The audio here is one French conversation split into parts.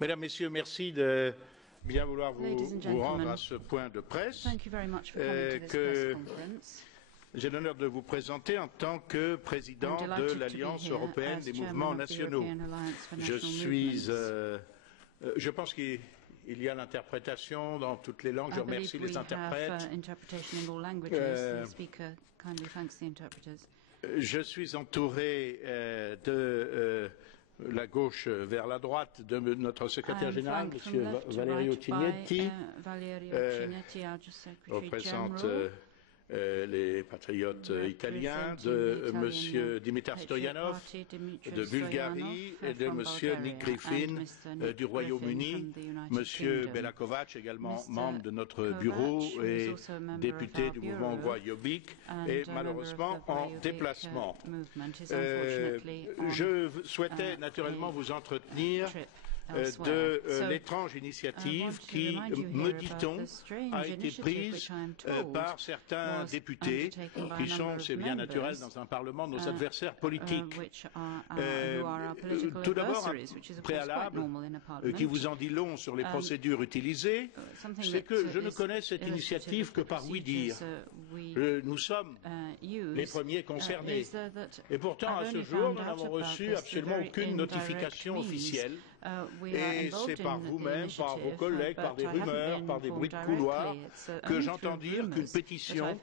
Mesdames, Messieurs, merci de bien vouloir vous rendre à ce point de presse que j'ai l'honneur de vous présenter en tant que président de l'Alliance européenne des mouvements nationaux. Je pense qu'il y a l'interprétation dans toutes les langues. Je remercie les interprètes. Je suis entouré de la gauche vers la droite de notre secrétaire général, M. Valerio Cignetti, représente les patriotes italiens, de M. Dimitar Stoyanov de Bulgarie et de M. Nick Griffin du Royaume-Uni, M. Bela Kovac, également membre de notre bureau et député du mouvement hongrois Jobbik, est malheureusement en déplacement. Je souhaitais naturellement vous entretenir de l'étrange initiative qui, me dit-on, a été prise par certains députés qui sont, c'est bien naturel dans un Parlement, nos adversaires politiques. Tout d'abord, un préalable qui vous en dit long sur les procédures utilisées, c'est que je ne connais cette initiative que par oui-dire. Nous sommes les premiers concernés. Et pourtant, à ce jour, nous n'avons reçu absolument aucune notification officielle. Et c'est par vous-même, par vos collègues, par des rumeurs, par des bruits de couloir, que j'entends dire qu'une pétition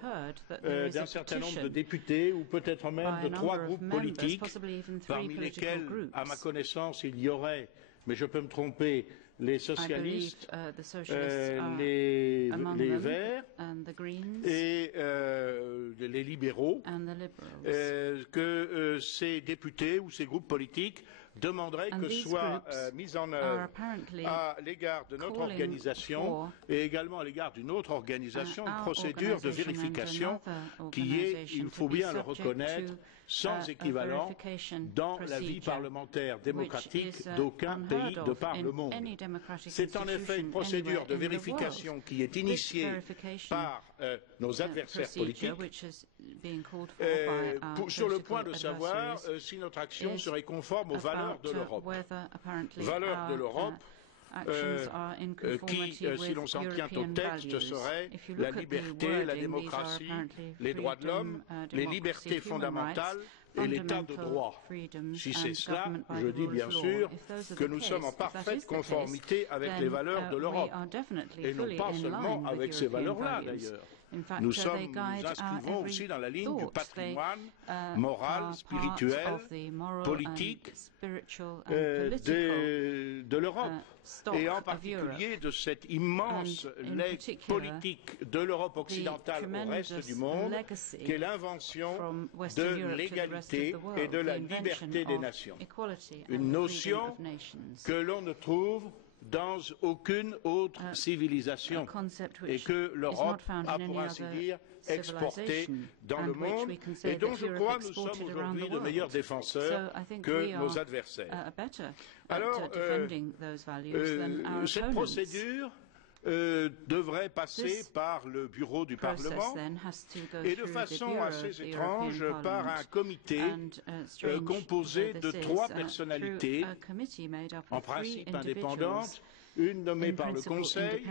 d'un certain nombre de députés, ou peut-être même de 3 groupes politiques, parmi lesquels, à ma connaissance, il y aurait, mais je peux me tromper, les socialistes, les Verts et les libéraux, que ces députés ou ces groupes politiques demanderaient que soit mise en œuvre à l'égard de notre organisation et également à l'égard d'une autre organisation une procédure de vérification qui est, il faut bien le reconnaître, sans équivalent dans la vie parlementaire démocratique d'aucun pays de par le monde. C'est en effet une procédure de vérification qui est initiée par nos adversaires politiques sur le point de savoir si notre action serait conforme aux valeurs de l'Europe. Valeurs de l'Europe qui, si l'on s'en tient au texte, seraient la liberté, la démocratie, les droits de l'homme, les libertés fondamentales et l'état de droit. Si c'est cela, je dis bien sûr que nous sommes en parfaite conformité avec les valeurs de l'Europe, et non pas seulement avec ces valeurs-là d'ailleurs. Nous nous inscrivons aussi dans la ligne du patrimoine moral, spirituel, politique de l'Europe, et en particulier de cette immense legs politique de l'Europe occidentale au reste du monde, qui est l'invention de l'égalité et de la liberté des nations. Une notion que l'on ne trouve dans aucune autre civilisation et que l'Europe a, pour ainsi dire, exporté dans le monde et dont je crois nous sommes aujourd'hui de meilleurs défenseurs que nos adversaires. Alors, cette procédure devrait passer par le bureau du Parlement et de façon assez étrange par un comité composé de 3 personnalités, en principe indépendantes, une nommée par le Conseil,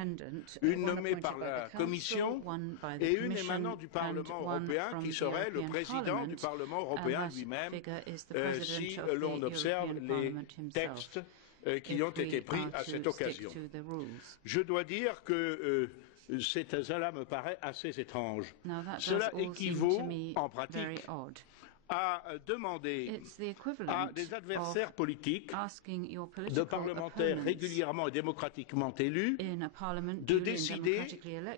une nommée par la Commission et une émanant du Parlement européen qui serait le président du Parlement européen lui-même si l'on observe les textes qui ont été pris à cette occasion. Je dois dire que cela me paraît assez étrange. Cela équivaut, en pratique, à demander à des adversaires politiques, de parlementaires régulièrement et démocratiquement élus, de décider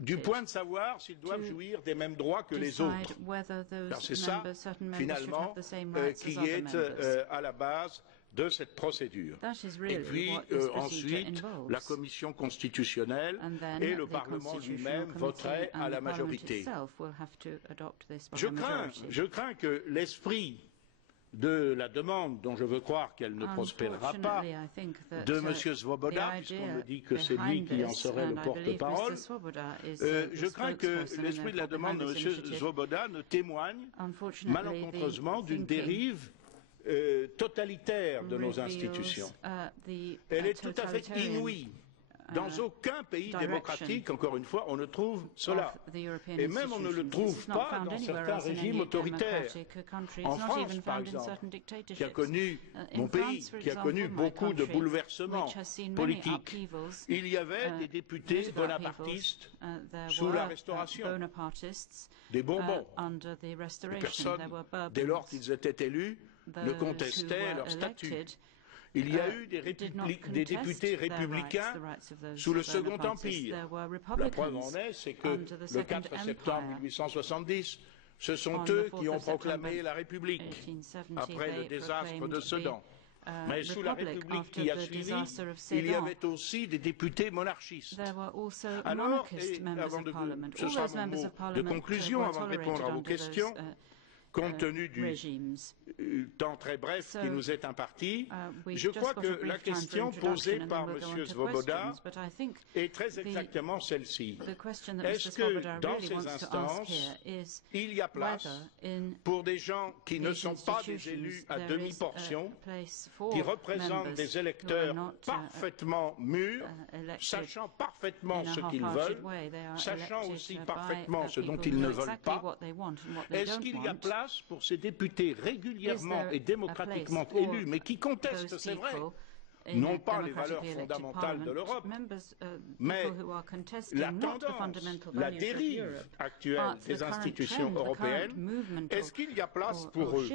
du point de savoir s'ils doivent jouir des mêmes droits que les autres. Car c'est ça, finalement, qui est à la base de cette procédure. Et puis ensuite, la Commission constitutionnelle et le Parlement lui-même voteraient à la majorité. Je crains que l'esprit de la demande, dont je veux croire qu'elle ne prospérera pas, de M. Svoboda, puisqu'on me dit que c'est lui qui en serait le porte-parole, je crains que l'esprit de la demande de M. Svoboda ne témoigne malencontreusement d'une dérive totalitaire de nos institutions. Elle est tout à fait inouïe. Dans aucun pays démocratique, encore une fois, on ne trouve cela. Et même on ne le trouve pas dans certains régimes autoritaires. En France, par exemple, qui a connu, mon pays, qui a connu beaucoup de bouleversements politiques, il y avait des députés bonapartistes sous la Restauration, des Bourbons. Et personne, dès lors qu'ils étaient élus, ne contestait leur statut. Il y a eu des députés républicains sous le Second Empire. La preuve en est, c'est que le 4 septembre 1870, ce sont eux qui ont proclamé la République après le désastre de Sedan. Mais sous la République qui a suivi, il y avait aussi des députés monarchistes. Alors, ce sera mon mot de conclusion avant de répondre à vos questions. Compte tenu du temps très bref qui nous est imparti, je crois que la question posée par M. Svoboda est très exactement celle-ci. Est-ce que dans ces instances, il y a place pour des gens qui ne sont pas des élus à demi-portion, qui représentent des électeurs parfaitement mûrs, sachant parfaitement ce qu'ils veulent, sachant aussi parfaitement ce dont ils ne veulent pas? Est-ce qu'il y a place pour ces députés régulièrement et démocratiquement élus, mais qui contestent, c'est vrai, non pas les valeurs fondamentales de l'Europe, mais la tendance, la dérive actuelle des institutions européennes? Est-ce qu'il y a place pour eux?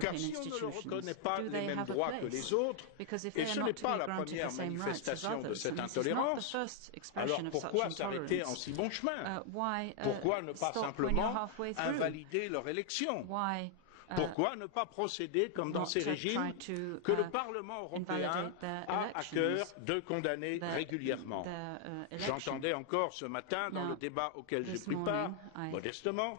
Car si on ne leur reconnaît pas les mêmes droits que les autres, et ce n'est pas la première manifestation de cette intolérance, alors pourquoi s'arrêter en si bon chemin? Pourquoi ne pas simplement invalider leur élection? Pourquoi ne pas procéder, comme dans ces régimes, que le Parlement européen a à cœur de condamner régulièrement? J'entendais encore ce matin, dans le débat auquel j'ai pris part, modestement,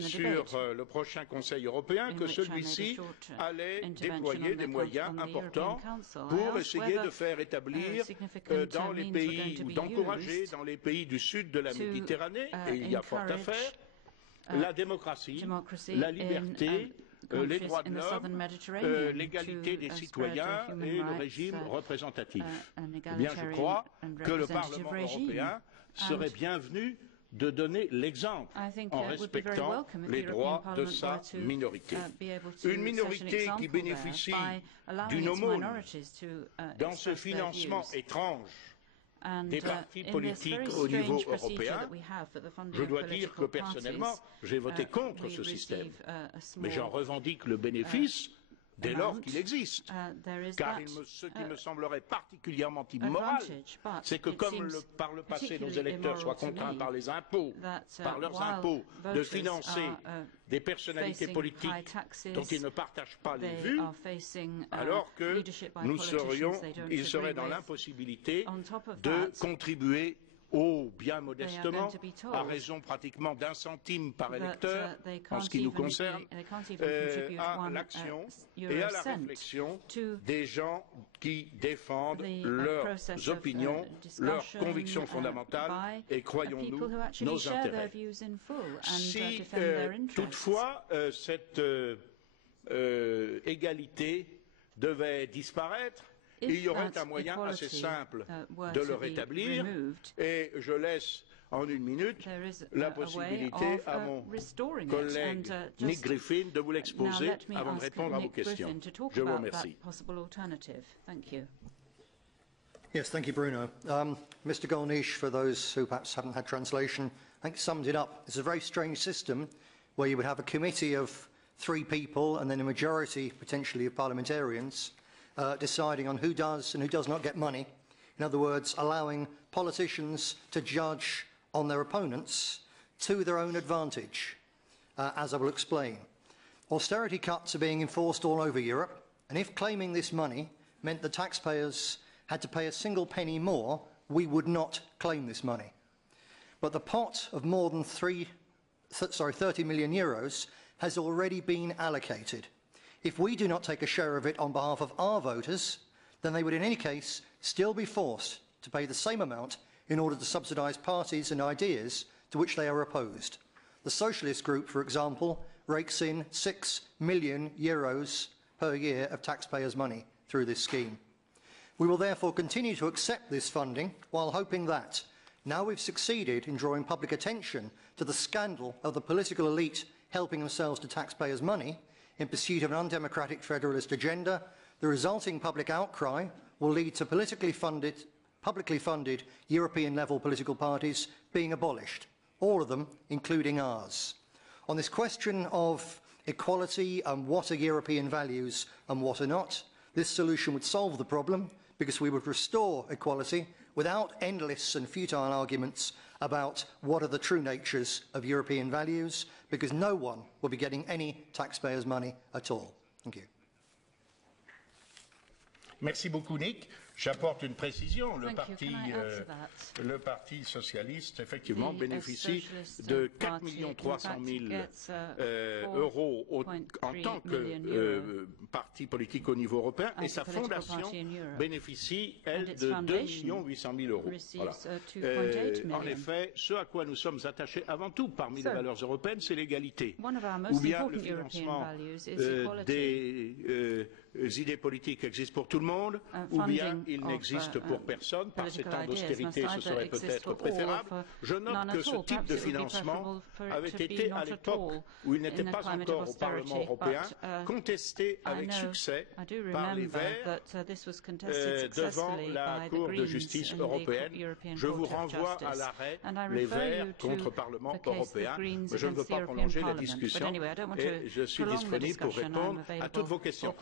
sur le prochain Conseil européen, que celui-ci allait déployer des moyens importants pour essayer de faire établir dans les pays, ou d'encourager dans les pays du sud de la Méditerranée, et il y a fort à faire, la démocratie, la liberté, les droits de l'homme, l'égalité des citoyens et le régime représentatif. Eh bien, je crois que le Parlement européen serait bienvenu de donner l'exemple en respectant les droits de sa minorité. Une minorité qui bénéficie d'une aumône dans ce financement étrange des partis politiques au niveau européen. Je dois dire que personnellement, j'ai voté contre ce système, mais j'en revendique le bénéfice dès lors qu'il existe. Car ce qui me semblerait particulièrement immoral, c'est que comme par le passé nos électeurs soient contraints par les impôts, par leurs impôts, de financer des personnalités politiques dont ils ne partagent pas les vues, alors que ils seraient dans l'impossibilité de contribuer bien modestement, à raison pratiquement d'1 centime par électeur, en ce qui nous concerne, à l'action et à la réflexion des gens qui défendent leurs opinions, leurs convictions fondamentales et, croyons-nous, nos intérêts. Si toutefois cette égalité devait disparaître, il y aurait un moyen assez simple de le rétablir, et je laisse en 1 minute la possibilité à mon collègue Nick Griffin de vous l'exposer avant de répondre à vos questions. Je vous remercie. Yes, thank you, Bruno. Mr. Golnisch, for those who perhaps haven't had translation, I think summed it up. It's a very strange system where you would have a committee of 3 people and then a majority, potentially, of parliamentarians deciding on who does and who does not get money. In other words, allowing politicians to judge on their opponents to their own advantage, as I will explain. Austerity cuts are being enforced all over Europe, and if claiming this money meant the taxpayers had to pay a single penny more, we would not claim this money. But the pot of more than 30 million euros has already been allocated. If we do not take a share of it on behalf of our voters, then they would in any case still be forced to pay the same amount in order to subsidise parties and ideas to which they are opposed. The Socialist Group, for example, rakes in 6 million euros per year of taxpayers' money through this scheme. We will therefore continue to accept this funding while hoping that, now we've succeeded in drawing public attention to the scandal of the political elite helping themselves to taxpayers' money in pursuit of an undemocratic federalist agenda, the resulting public outcry will lead to publicly funded European-level political parties being abolished, all of them, including ours. On this question of equality and what are European values and what are not, this solution would solve the problem because we would restore equality without endless and futile arguments about what are the true natures of European values, because no one will be getting any taxpayers' money at all. Thank you. Merci beaucoup, Nick. J'apporte une précision. Le Parti socialiste, effectivement, bénéficie de 4 300 000 euros en tant que parti politique au niveau européen, et sa fondation bénéficie, elle, de 2 800 000 euros. Voilà. En effet, ce à quoi nous sommes attachés avant tout parmi les valeurs européennes, c'est l'égalité, ou bien le financement des idées politiques existent pour tout le monde, ou bien il n'existe pour personne. Par ces temps d'austérité, ce serait peut-être préférable. Je note que ce type de financement avait été, à l'époque où il n'était pas encore au Parlement européen, contesté avec succès par les Verts devant la Cour de justice européenne. Je vous renvoie à l'arrêt Les Verts contre Parlement européen. Je ne veux pas prolonger la discussion et je suis disponible pour répondre à toutes vos questions,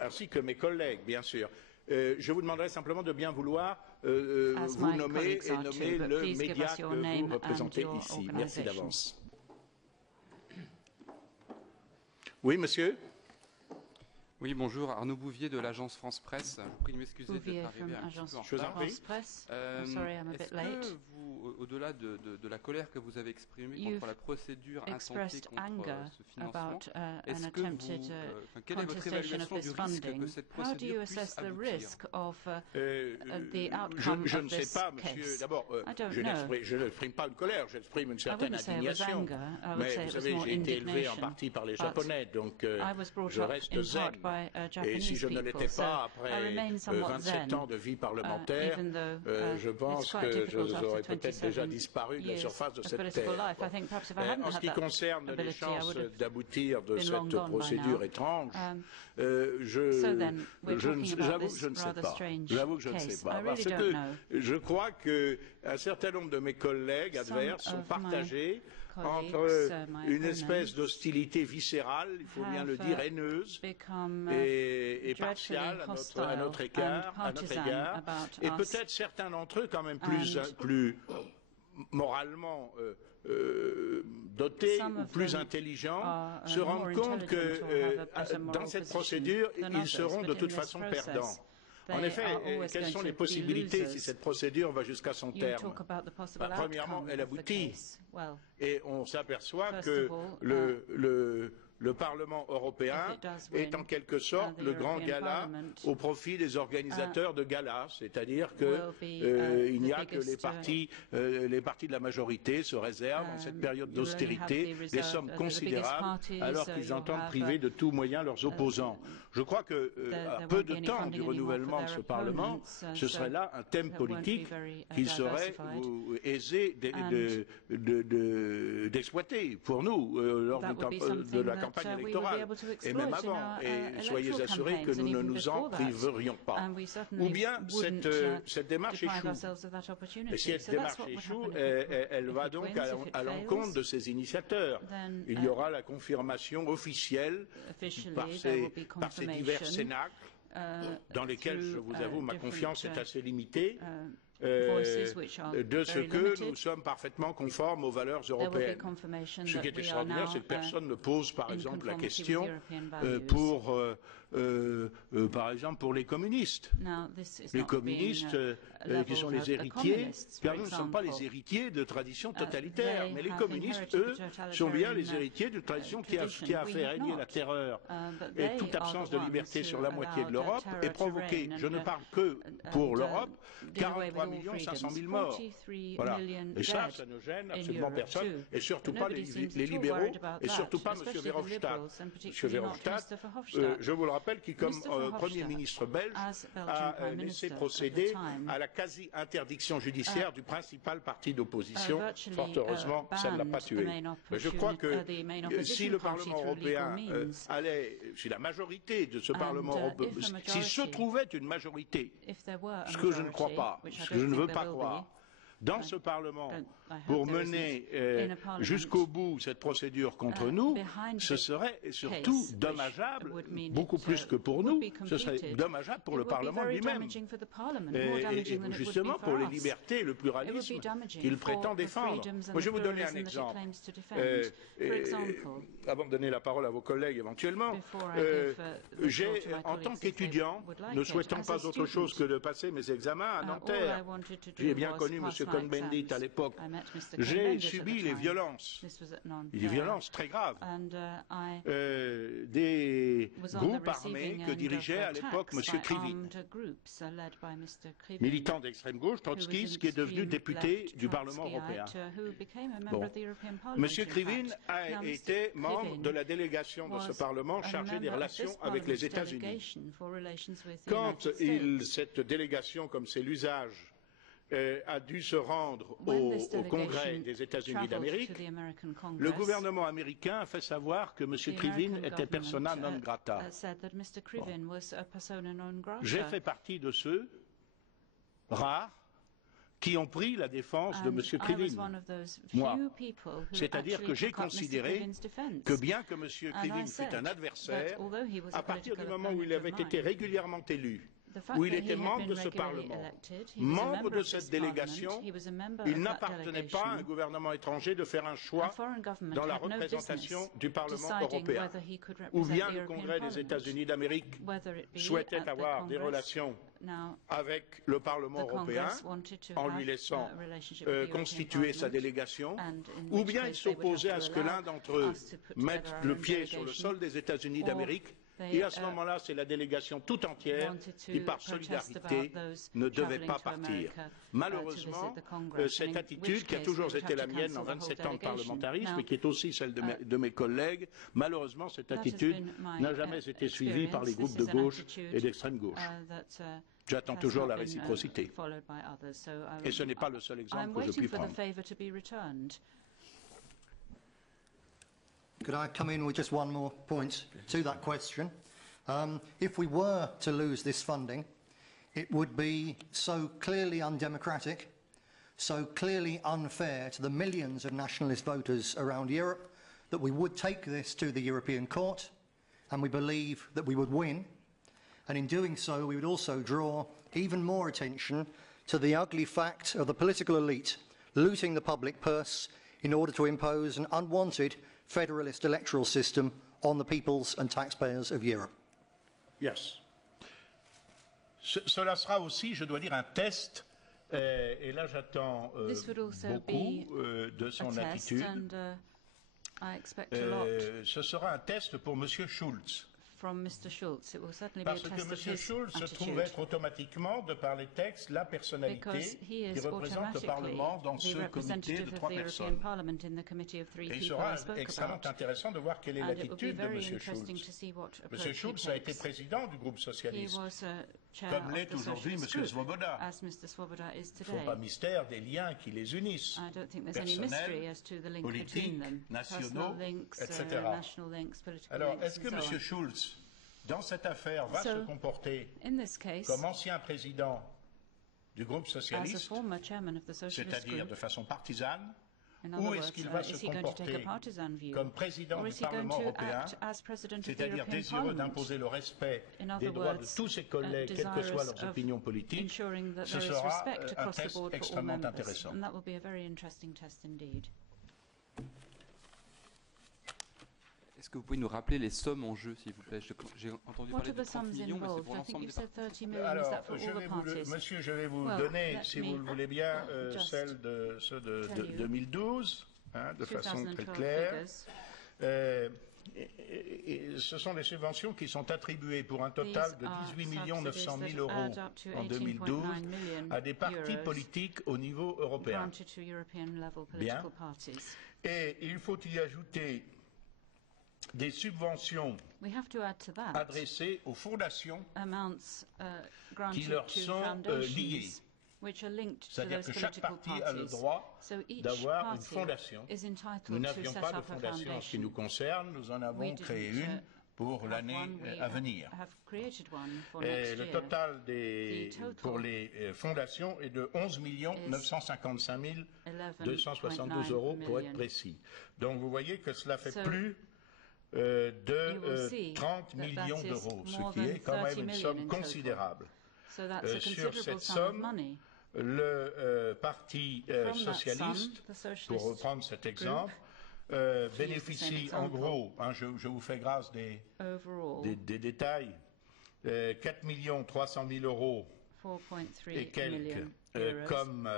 ainsi que mes collègues, bien sûr. Je vous demanderai simplement de bien vouloir vous nommer et nommer le média que vous représentez ici. Merci d'avance. Oui, monsieur. Oui, bonjour, Arnaud Bouvier de l'agence France Presse. Je vous prie de m'excuser d'être arrivé un petit peu en retard. Est-ce que vous, au-delà de la colère que vous avez exprimée contre la procédure intentée contre ce financement, est-ce que vous, quelle est votre évaluation du risque que cette procédure puisse aboutir? Je ne sais pas, monsieur. D'abord, je n'exprime pas une colère, j'exprime une certaine indignation. Mais vous savez, j'ai été élevé en partie par les Japonais, donc je reste zen. Et si je ne l'étais pas, après 27 ans de vie parlementaire, je pense que j'aurais peut-être déjà disparu de la surface de cette terre. En ce qui concerne les chances d'aboutir de cette procédure étrange, j'avoue que je ne sais pas. J'avoue que je ne sais pas. Parce que je crois qu'un certain nombre de mes collègues adverses sont partagés entre une espèce d'hostilité viscérale, il faut bien le dire, haineuse et partiale à notre égard, et peut-être certains d'entre eux quand même plus moralement dotés ou plus intelligents se rendent compte que dans cette procédure, ils seront de toute façon perdants. En effet, quelles sont les possibilités si cette procédure va jusqu'à son terme? Premièrement, elle aboutit et on s'aperçoit que le Parlement européen est en quelque sorte le grand gala au profit des organisateurs de galas, c'est-à-dire qu'il n'y a que les partis de la majorité se réservent en cette période d'austérité des sommes considérables alors qu'ils entendent priver de tout moyen leurs opposants. Je crois qu'à peu de temps du renouvellement de ce Parlement, ce serait là un thème politique qu'il serait aisé d'exploiter pour nous lors de la campagne électorale et même avant. Et soyez assurés que nous ne nous en priverions pas. Ou bien cette démarche échoue. Et si cette démarche échoue, elle va donc à l'encontre de ses initiateurs. Il y aura la confirmation officielle par ces divers cénacles dans lesquels, je vous avoue, ma confiance est assez limitée. De ce que nous sommes parfement conformes aux valeurs européennes. Ce qui est extraordinaire, c'est que personne ne pose, par exemple, la question par exemple, pour les communistes. Les communistes, qui sont les héritiers, car nous ne sommes pas les héritiers de traditions totalitaires, mais les communistes, eux, sont bien les héritiers d'une tradition qui a fait régner la terreur et toute absence de liberté sur la moitié de l'Europe est provoquée. Je ne parle que pour l'Europe, 43 500 000 morts. Voilà. Et ça ne gêne absolument personne, et surtout pas les libéraux, et surtout pas M. Verhofstadt. M. Verhofstadt, je vous le rappelle, qui, comme Premier ministre belge, a laissé procéder à la quasi-interdiction judiciaire du principal parti d'opposition. Fort heureusement, ça ne l'a pas tué. Mais je crois que si le Parlement européen si la majorité de ce Parlement européen, s'il se trouvait une majorité, ce que je ne crois pas, ce que je ne veux pas croire, dans ce Parlement pour mener jusqu'au bout cette procédure contre nous, ce serait surtout dommageable, beaucoup plus que pour nous, ce serait dommageable pour le Parlement lui-même, et justement pour les libertés et le pluralisme qu'il prétend défendre. Moi, je vais vous donner un exemple. Avant de donner la parole à vos collègues éventuellement, en tant qu'étudiant, ne souhaitant pas autre chose que de passer mes examens à Nanterre, j'ai bien connu M. Cohn-Bendit à l'époque, j'ai subi les violences très graves, des groupes armés que dirigeait à l'époque M. Krivine, militant d'extrême gauche, trotskiste, qui est devenu député du Parlement européen. M. Krivine a été membre de la délégation de ce Parlement chargée des relations avec les États-Unis. Quand cette délégation, comme c'est l'usage, a dû se rendre au Congrès des États-Unis d'Amérique, le gouvernement américain a fait savoir que M. Krivine était persona non grata. J'ai fait partie de ceux rares qui ont pris la défense de M. Krivine. Moi, c'est-à-dire que j'ai considéré que bien que M. Krivine fût un adversaire, à partir du moment où il avait été régulièrement élu, où il était membre de ce Parlement, membre de cette délégation, il n'appartenait pas à un gouvernement étranger de faire un choix dans la représentation du Parlement européen. Ou bien le Congrès des États-Unis d'Amérique souhaitait avoir des relations avec le Parlement européen en lui laissant constituer sa délégation, ou bien il s'opposait à ce que l'un d'entre eux mette le pied sur le sol des États-Unis d'Amérique. Et à ce moment-là, c'est la délégation tout entière qui, par solidarité, ne devait pas partir. Malheureusement, cette attitude, qui a toujours été la mienne en 27 ans de parlementarisme et qui est aussi celle de mes collègues, malheureusement, cette attitude n'a jamais été suivie par les groupes de gauche et d'extrême gauche. J'attends toujours la réciprocité. Et ce n'est pas le seul exemple que je puis prendre. Could I come in with just one more point to that question? If we were to lose this funding, it would be so clearly undemocratic, so clearly unfair to the millions of nationalist voters around Europe that we would take this to the European Court, and we believe that we would win. And in doing so, we would also draw even more attention to the ugly fact of the political elite looting the public purse in order to impose an unwanted federalist electoral system on the peoples and taxpayers of Europe. Yes. Cela sera aussi, je dois dire, un test, et là j'attends beaucoup de son attitude. Ce sera un test pour M. Schulz. Parce que M. Schulz se trouve être automatiquement, de par les textes, la personnalité qui représente le Parlement dans ce comité de 3 personnes. Et il sera extrêmement intéressant de voir quelle est l'attitude de M. Schulz. M. Schulz a été président du groupe socialiste, comme l'est aujourd'hui M. Svoboda. Il ne faut pas mystère des liens qui les unissent, personnels, politiques, nationaux, etc. Alors, est-ce que M. Schulz, dans cette affaire, va se comporter comme ancien président du groupe socialiste, c'est-à-dire de façon partisane, ou est-ce qu'il va se comporter comme président du Parlement européen, c'est-à-dire désireux d'imposer le respect des droits de tous ses collègues, quelles que soient leurs opinions politiques? Ce sera un test extrêmement intéressant. Est-ce que vous pouvez nous rappeler les sommes en jeu, s'il vous plaît? J'ai entendu parler de 30 millions, mais c'est pour l'ensemble des partis. Alors, monsieur, je vais vous donner, si vous le voulez bien, celles de 2012, de façon très claire. ce sont des subventions qui sont attribuées pour un total de 18 900 000 euros en 2012 à des partis politiques au niveau européen. Bien. Et il faut y ajouter des subventions adressées aux fondations qui leur sont liées. C'est-à-dire que chaque parti a le droit d'avoir une fondation. Nous n'avions pas de fondation en ce qui nous concerne, nous en avons créé une pour l'année à venir. Et le total pour les fondations est de 11 955 272 euros pour être précis. Donc vous voyez que cela fait plus de 30 millions d'euros, ce qui est quand même une somme considérable. Sur cette somme, le Parti socialiste, pour reprendre cet exemple, bénéficie en gros, je vous fais grâce des détails, 4 300 000 euros et quelques comme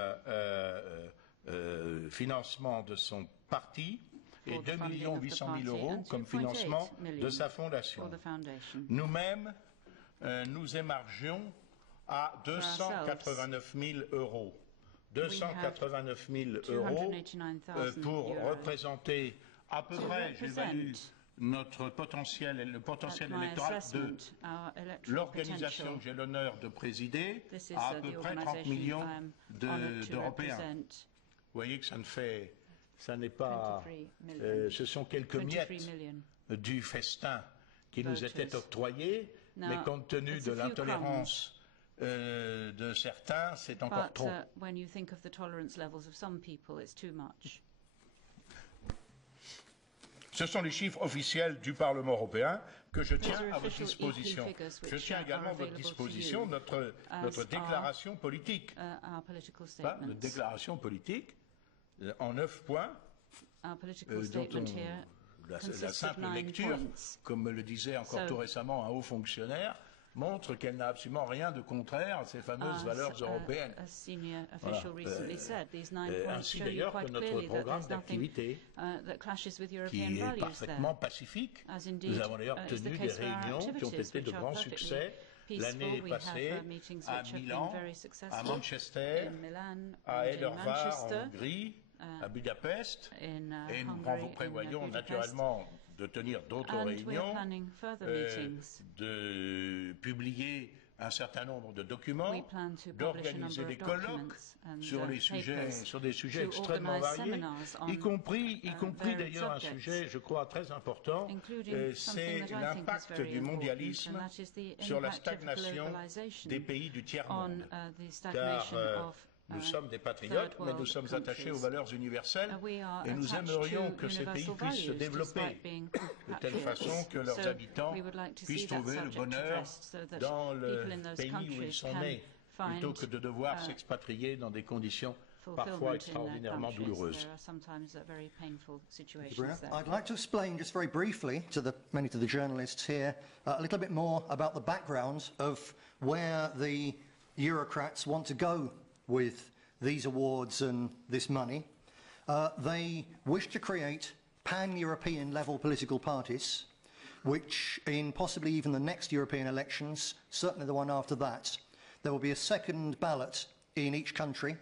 financement de son parti et 2 800 000 euros comme financement de sa fondation. Nous-mêmes, nous émargions à 289 000 euros. 289 000 euros pour représenter à peu près, j'évalue, notre potentiel, le potentiel électoral de l'organisation que j'ai l'honneur de présider, à peu près 30 millions d'Européens. Vous voyez que ça n'est pas, ce sont quelques miettes du festin qui nous était octroyé, mais compte tenu de l'intolérance de certains, c'est encore trop. Ce sont les chiffres officiels du Parlement européen que je tiens à votre disposition. Je tiens également à votre disposition notre déclaration politique. Notre déclaration politique en 9 points, dont la simple lecture, comme me le disait encore tout récemment un haut fonctionnaire, montre qu'elle n'a absolument rien de contraire à ces fameuses valeurs européennes. Voilà. Ainsi d'ailleurs que notre programme d'activité, qui est parfaitement pacifique. Nous avons d'ailleurs tenu des réunions qui ont été de grands succès l'année passée à Milan, à Manchester, à Heldervaart en Hongrie, à Budapest, et nous prévoyons naturellement de tenir d'autres réunions, de publier un certain nombre de documents, d'organiser des colloques sur des sujets extrêmement variés, y compris d'ailleurs un sujet, je crois, très important, c'est l'impact du mondialisme sur la stagnation des pays du tiers-monde. Car nous sommes des patriotes, mais nous sommes attachés aux valeurs universelles et nous aimerions que ces pays puissent se développer de telle façon que leurs habitants puissent trouver le bonheur dans le pays où ils sont nés, plutôt que de devoir s'expatrier dans des conditions parfois extraordinairement douloureuses. I'd like to explain just very briefly to many of the journalists here a little bit more about the background of where the Eurocrats want to go with these awards and this money. They wish to create pan-European level political parties, which in possibly even the next European elections, certainly the one after that, there will be a second ballot in each country,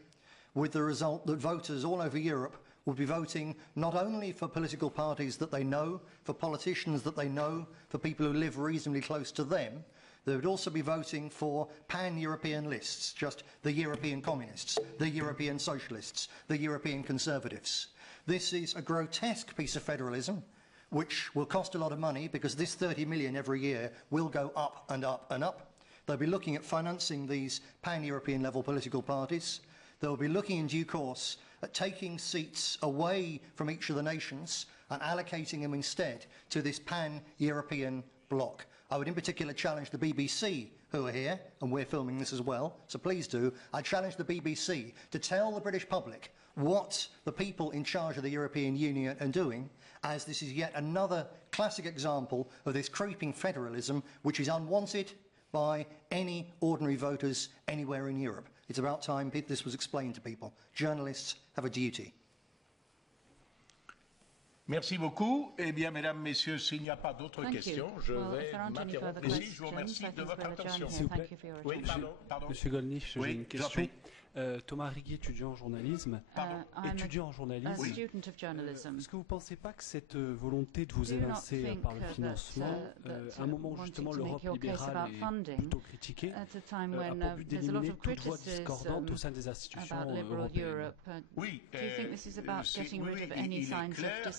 with the result that voters all over Europe will be voting not only for political parties that they know, for politicians that they know, for people who live reasonably close to them. They would also be voting for pan-European lists, just the European Communists, the European Socialists, the European Conservatives. This is a grotesque piece of federalism, which will cost a lot of money because this 30 million every year will go up and up and up. They'll be looking at financing these pan-European level political parties. They'll be looking in due course at taking seats away from each of the nations and allocating them instead to this pan-European bloc. I would in particular challenge the BBC, who are here, and we're filming this as well, so please do. I challenge the BBC to tell the British public what the people in charge of the European Union are doing, as this is yet another classic example of this creeping federalism which is unwanted by any ordinary voters anywhere in Europe. It's about time this was explained to people. Journalists have a duty. Merci beaucoup. Eh bien, mesdames, messieurs, s'il n'y a pas d'autres questions, je vais m'interrompre ici. Je vous remercie de votre attention. S'il vous plaît. Oui, pardon. Monsieur Gollnisch, j'ai une question. Thomas Riguet, étudiant en journalisme. Étudiant en journalisme. Est-ce que vous ne pensez pas que cette volonté de vous évincer par le financement, à un moment où justement l'Europe libérale est plutôt critiquée, a pour but d'éliminer toute voix discordante au sein des institutions européennes? Oui, il est clair que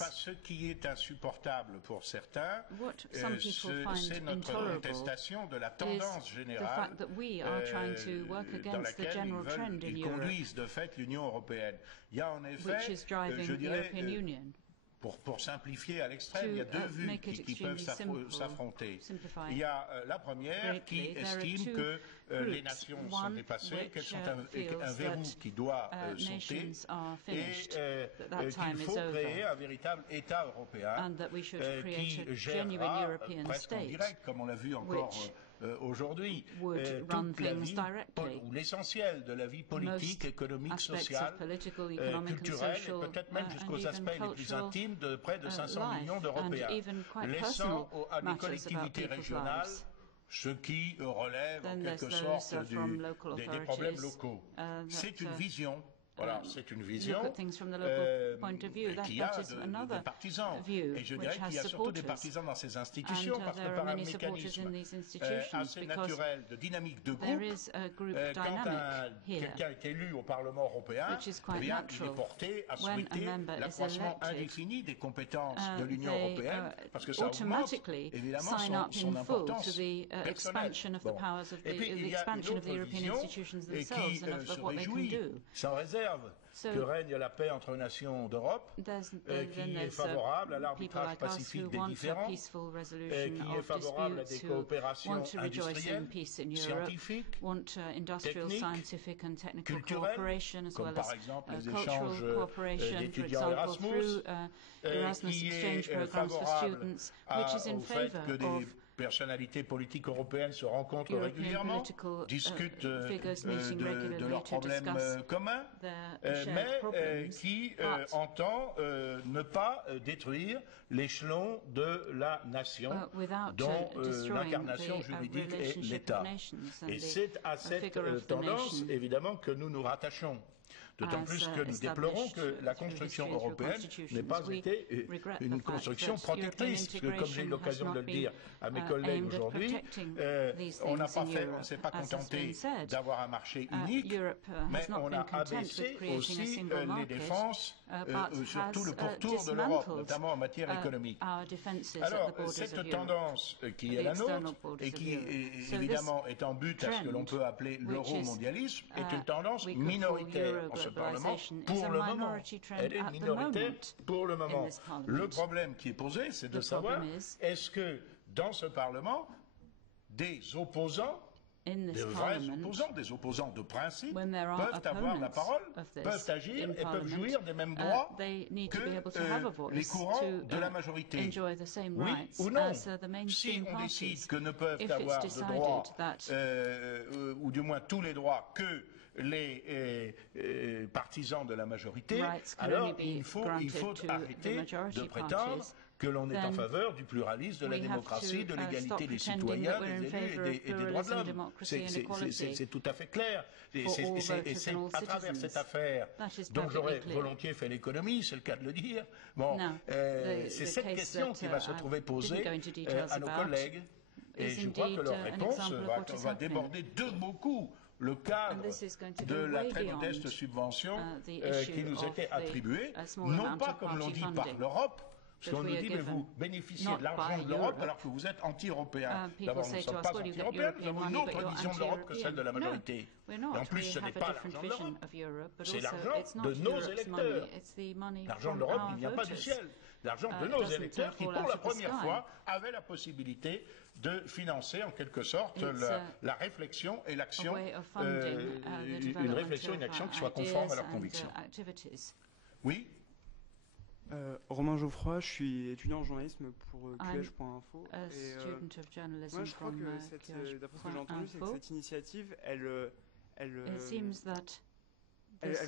ce qui est insupportable pour certains, c'est notre contestation de la tendance générale dans laquelle ils conduisent de fait l'Union européenne. Il y a en effet, je dirais, pour simplifier à l'extrême, il y a deux vues qui peuvent s'affronter. Il y a la première qui estime que les nations sont dépassées, qu'elles sont un verrou qui doit sauter et qu'il faut créer un véritable État européen qui gérera presque en direct, comme on l'a vu encore aujourd'hui, toute la vie, ou l'essentiel de la vie politique, économique, sociale, culturelle, et peut-être même jusqu'aux aspects les plus intimes de près de 500 millions d'Européens, laissant à nos collectivités régionales ce qui relève en quelque sorte des problèmes locaux. C'est une vision. Voilà, c'est une vision qui a de partisans. Et je dirais qu'il y a surtout des partisans dans ces institutions parce que par un mécanisme assez naturel de dynamique de groupe, quand quelqu'un est élu au Parlement européen, eh bien, il est porté à souhaiter l'accroissement indéfini des compétences de l'Union européenne parce que ça augmente évidemment son importance personnelle. Bon. Et puis il y a une autre vision qui se réjouit sans réserve que règne la paix entre nations d'Europe, qui est favorable à l'arbitrage pacifique des différends, qui est favorable à des coopérations industrielles, scientifiques, techniques, culturelles, comme par exemple les échanges d'étudiants Erasmus, qui est favorable au fait que des personnalités politiques européennes se rencontrent régulièrement, discutent de leurs problèmes communs, mais qui entend ne pas détruire l'échelon de la nation dont l'incarnation juridique est l'État. Et c'est à cette tendance, évidemment, que nous nous rattachons. D'autant plus que nous déplorons que la construction européenne n'ait pas été une construction protectrice, parce que comme j'ai eu l'occasion de le dire à mes collègues aujourd'hui, on ne s'est pas contenté d'avoir un marché unique, mais on a abaissé aussi les défenses sur tout le pourtour de l'Europe, notamment en matière économique. Alors, cette tendance qui est la nôtre, et qui évidemment est en but à ce que l'on peut appeler l'euromondialisme, est une tendance minoritaire en ce Parlement pour le moment. Elle est minoritaire pour le moment. Le problème qui est posé, c'est de savoir est-ce que dans ce Parlement, des opposants, des vrais opposants, des opposants de principe, peuvent avoir la parole, peuvent agir et peuvent jouir des mêmes droits que les courants de la majorité. Oui ou non? Si on décide que ne peuvent avoir de droits, ou du moins tous les droits, que les partisans de la majorité, alors il faut arrêter de prétendre que l'on est en faveur du pluralisme, de la démocratie, de l'égalité des citoyens, des élus et des droits de l'homme. C'est tout à fait clair. Et c'est à travers cette affaire dont j'aurais volontiers fait l'économie, c'est le cas de le dire. Bon, c'est cette question qui va se trouver posée à nos collègues. Et je crois que leur réponse va déborder de beaucoup le cadre de la très modeste subvention qui nous était attribuée, non pas comme l'on dit par l'Europe, parce qu'on nous dit, mais vous bénéficiez de l'argent de l'Europe alors que vous êtes anti-européen. D'abord, nous ne sommes pas anti-européens, nous avons une autre vision de l'Europe que celle de la majorité. Et en plus, ce n'est pas l'argent de l'Europe, c'est l'argent de nos électeurs. L'argent de l'Europe, il n'y a pas du ciel. L'argent de nos électeurs qui, pour la première fois, avaient la possibilité de financer en quelque sorte la réflexion et l'action, une réflexion et une action qui soient conformes à leurs convictions. Oui. Romain Geoffroy, je suis étudiant en journalisme pour QH.info. Moi, je crois que, d'après ce que j'ai entendu, c'est que cette initiative, elle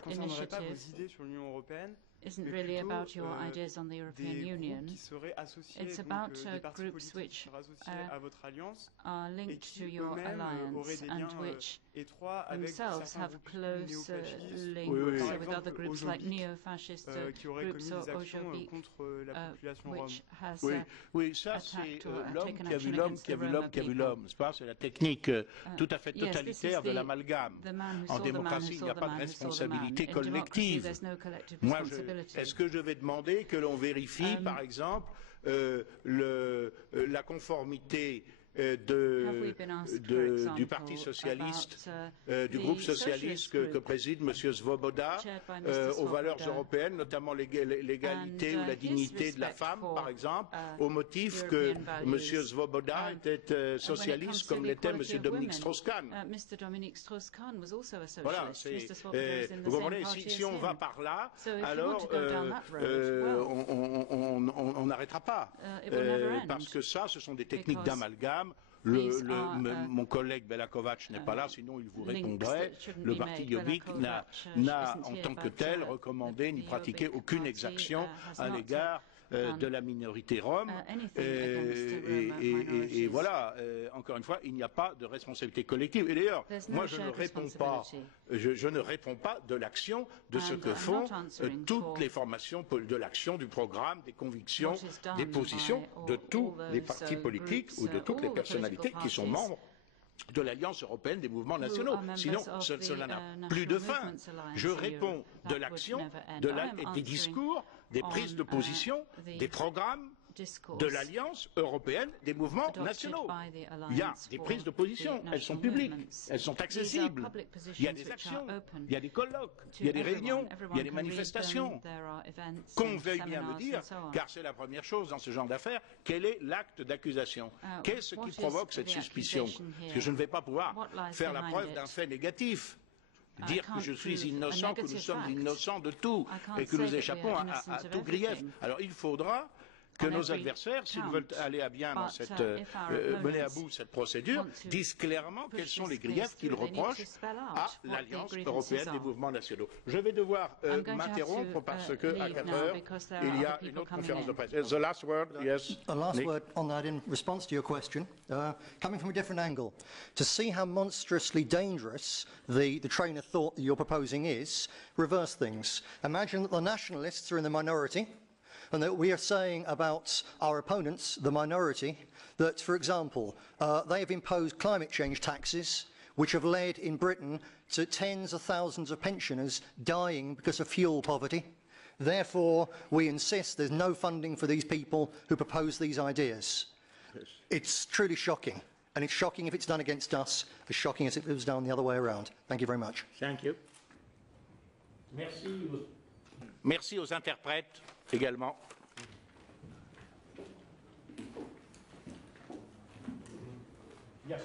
concernerait pas vos idées sur l'Union européenne, isn't really about your ideas on the European Union. It's about groups which are linked to your alliance and which themselves have close links with other groups like neo-fascist groups or Ojobik, which has attacked or taken action against the Roma people. C'est la technique tout à fait totalitaire de l'amalgame. En démocratie, il n'y a pas de responsabilité collective. Moi, est-ce que je vais demander que l'on vérifie, par exemple, la conformité du Parti socialiste, du groupe socialiste que préside M. Svoboda aux valeurs européennes, notamment l'égalité ou la dignité de la femme, par exemple, au motif que M. Svoboda était socialiste comme l'était M. Dominique Strauss-Kahn. Voilà, vous comprenez, si on va par là, alors on n'arrêtera pas, parce que ça, ce sont des techniques d'amalgame. Mon collègue Bela Kovač n'est pas là, sinon il vous répondrait. Le parti Jobbik n'a en tant que tel recommandé ni pratiqué aucune exaction à l'égard de la minorité rome. Et voilà, encore une fois, il n'y a pas de responsabilité collective. Et d'ailleurs, moi je ne réponds pas de l'action de ce que font toutes les formations de l'action, du programme, des convictions, des positions de tous les partis politiques ou de toutes les personnalités qui sont membres de l'Alliance européenne des mouvements nationaux. Sinon, cela n'a plus de fin. Je réponds de l'action, des discours, des prises de position, des programmes de l'Alliance européenne des mouvements nationaux. Il y a des prises de position, elles sont publiques, elles sont accessibles. Il y a des actions, il y a des colloques, il y a des réunions, il y a des manifestations. Qu'on veuille bien me dire, car c'est la première chose dans ce genre d'affaires, quel est l'acte d'accusation? Qu'est-ce qui provoque cette suspicion? Parce que je ne vais pas pouvoir faire la preuve d'un fait négatif. Dire que je suis innocent, que nous sommes innocents de tout et que nous échappons à tout grief. Alors il faudra que nos adversaires, s'ils veulent aller à bien dans cette, mener à bout cette procédure, disent clairement quels sont les griefs qu'ils reprochent à l'Alliance européenne des mouvements nationaux. Je vais devoir m'interrompre parce que à 4 heures, il y a une autre conférence de presse. The last word, yes. A last word on that in response to your question, coming from a different angle. To see how monstrously dangerous the train of thought that you're proposing is, reverse things. Imagine that the nationalists are in the minority, and that we are saying about our opponents, the minority, that, for example, they have imposed climate change taxes which have led in Britain to tens of thousands of pensioners dying because of fuel poverty. Therefore, we insist there's no funding for these people who propose these ideas. Yes. It's truly shocking, and it's shocking if it's done against us, as shocking as if it was done the other way around. Thank you very much. Thank you. Merci aux interprètes également. Yes,